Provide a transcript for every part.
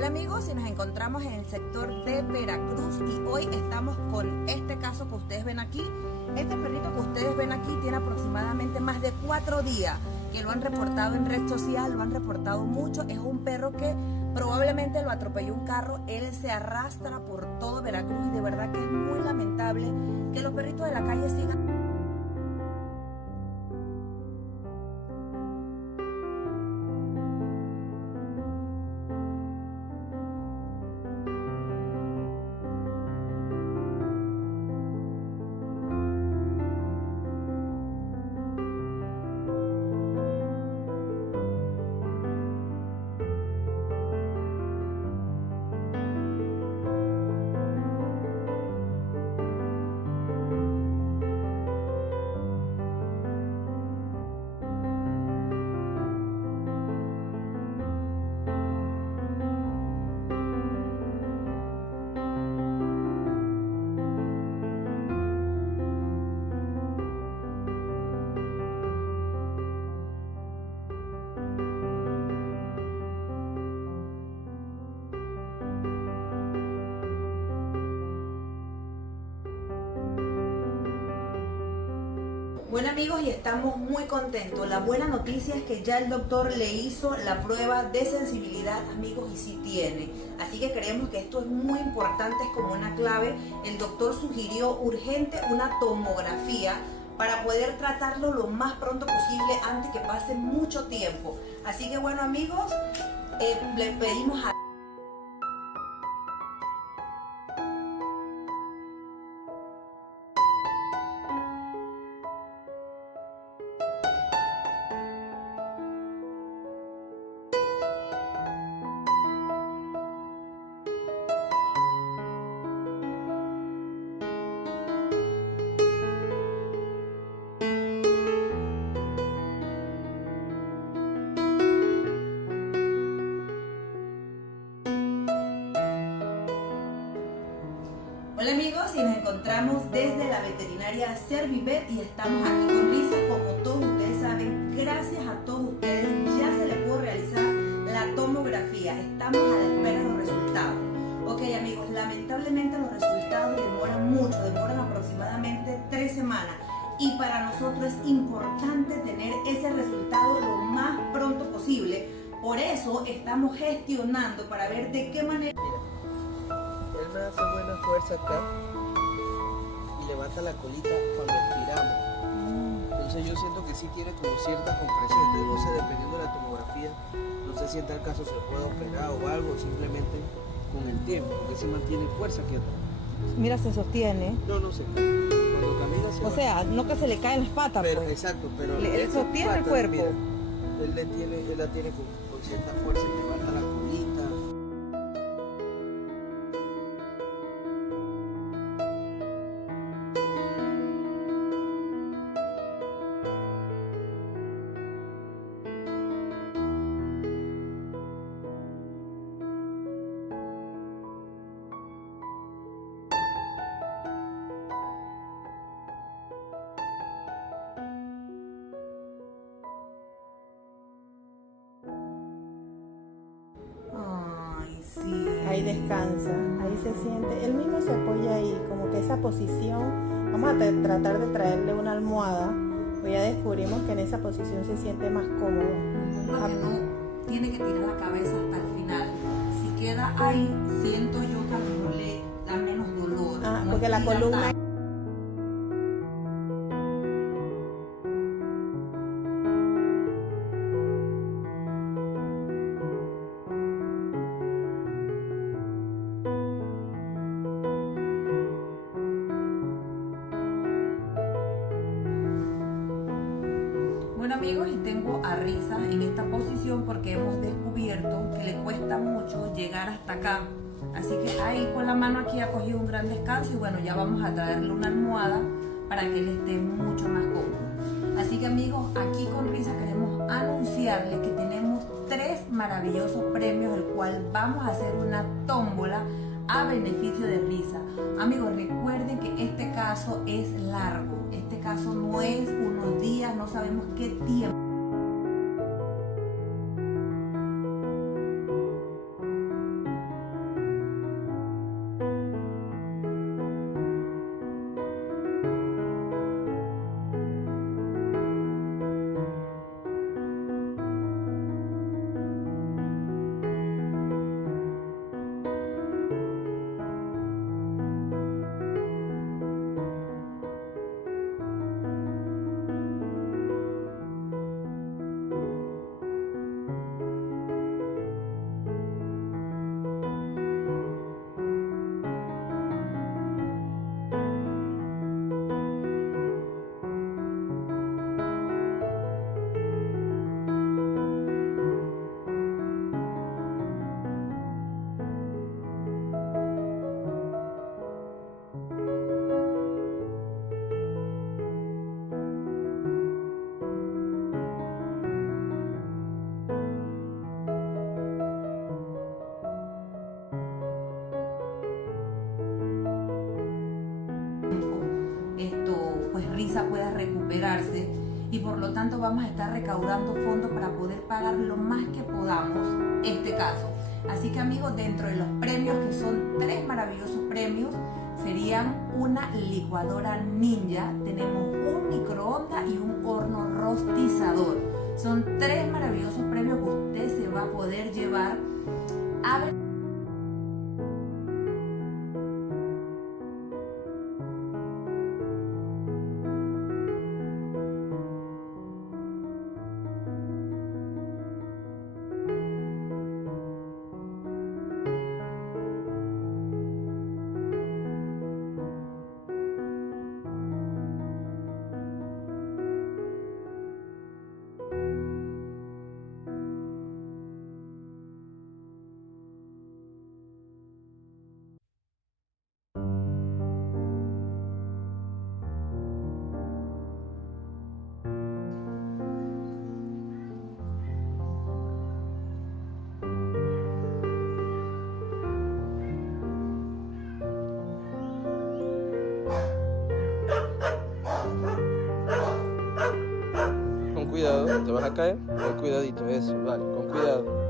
Hola amigos, y nos encontramos en el sector de Veracruz y hoy estamos con este caso que ustedes ven aquí. Este perrito que ustedes ven aquí tiene aproximadamente más de 4 días que lo han reportado en red social, lo han reportado mucho. Es un perro que probablemente lo atropelló un carro, él se arrastra por todo Veracruz y de verdad que es muy lamentable que los perritos de la calle sigan. Bueno amigos, y estamos muy contentos. La buena noticia es que ya el doctor le hizo la prueba de sensibilidad, amigos, y sí tiene. Así que creemos que esto es muy importante, es como una clave. El doctor sugirió urgente una tomografía para poder tratarlo lo más pronto posible antes que pase mucho tiempo. Así que bueno amigos, le pedimos a Hola amigos, y nos encontramos desde la veterinaria Servivet y estamos aquí con Risa. Como todos ustedes saben, gracias a todos ustedes ya se le pudo realizar la tomografía. Estamos a la espera de los resultados. Ok amigos, lamentablemente los resultados demoran mucho, demoran aproximadamente 3 semanas. Y para nosotros es importante tener ese resultado lo más pronto posible. Por eso estamos gestionando para ver de qué manera... Él me hace buena fuerza acá y levanta la colita cuando expiramos. Entonces yo siento que sí tiene como cierta compresión. Entonces no sé, dependiendo de la tomografía, no sé si en tal caso se puede operar o algo, simplemente con el tiempo, porque se mantiene fuerza quieta. Mira, se sostiene. No sé. Cuando camina se O sea, no que se le caen las patas, pero, pues. exacto, pero Él sostiene el cuerpo. Mira, él la tiene con cierta fuerza y levanta la colita. Ay, sí. Ahí descansa, ahí se siente, él mismo se apoya ahí, como que esa posición, vamos a tratar de traerle una almohada, pues ya descubrimos que en esa posición se siente más cómodo. Porque no tiene que tirar la cabeza hasta el final. Si queda ahí, siento yo que a lo mejor le da menos dolor. No Porque la estira columna... tanto. Bueno amigos, y tengo a Risa en esta posición porque hemos descubierto que le cuesta mucho llegar hasta acá. Así que ahí con la mano aquí ha cogido un gran descanso y bueno, ya vamos a traerle una almohada para que él esté mucho más cómodo. Así que amigos, aquí con Risa queremos anunciarles que tenemos 3 maravillosos premios, el cual vamos a hacer una tómbola a beneficio de Risa. Amigos, recuerden que este caso es largo, este caso no es unos días, no sabemos qué tiempo. pueda recuperarse y por lo tanto vamos a estar recaudando fondos para poder pagar lo más que podamos este caso. Así que amigos, dentro de los premios, que son 3 maravillosos premios, serían una licuadora ninja, tenemos un microondas y un horno rostizador. Son 3 maravillosos premios que usted se va a poder llevar a ver. Cuidado, te vas a caer, con cuidadito, eso, vale, con cuidado.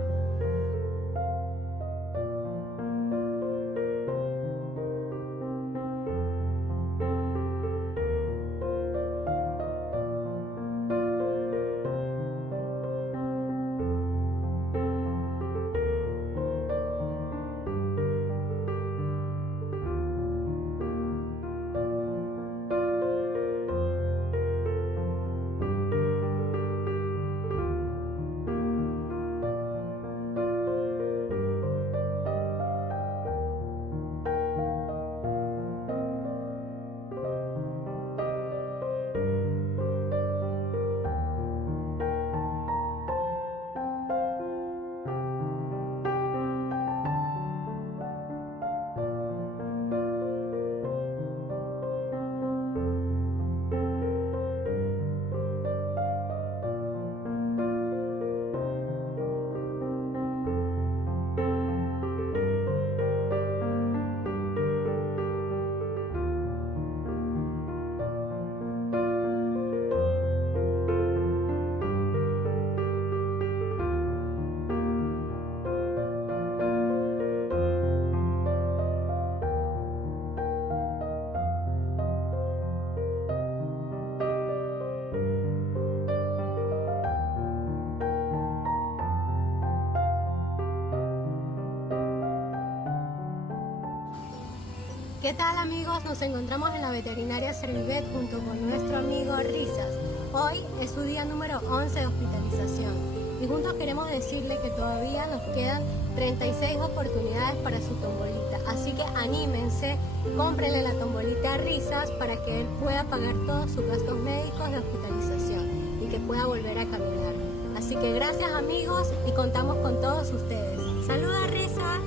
¿Qué tal amigos? Nos encontramos en la veterinaria Servivet junto con nuestro amigo Risas. Hoy es su día número 11 de hospitalización y juntos queremos decirle que todavía nos quedan 36 oportunidades para su tombolita. Así que anímense, cómprenle la tombolita a Risas para que él pueda pagar todos sus gastos médicos de hospitalización y que pueda volver a caminar. Así que gracias amigos y contamos con todos ustedes. Saluda Risas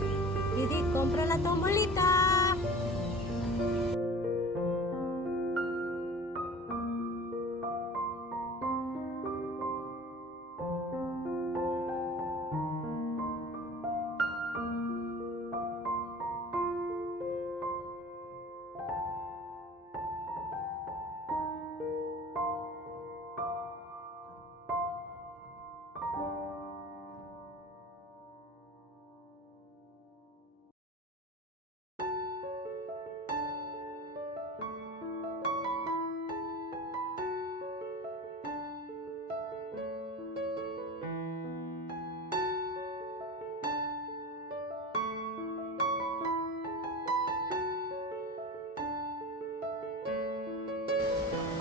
y di, compra la tombolita.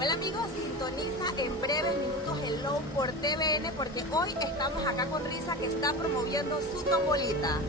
Hola amigos, sintoniza en breves minutos el Low por TVN porque hoy estamos acá con Risa que está promoviendo su tombolita.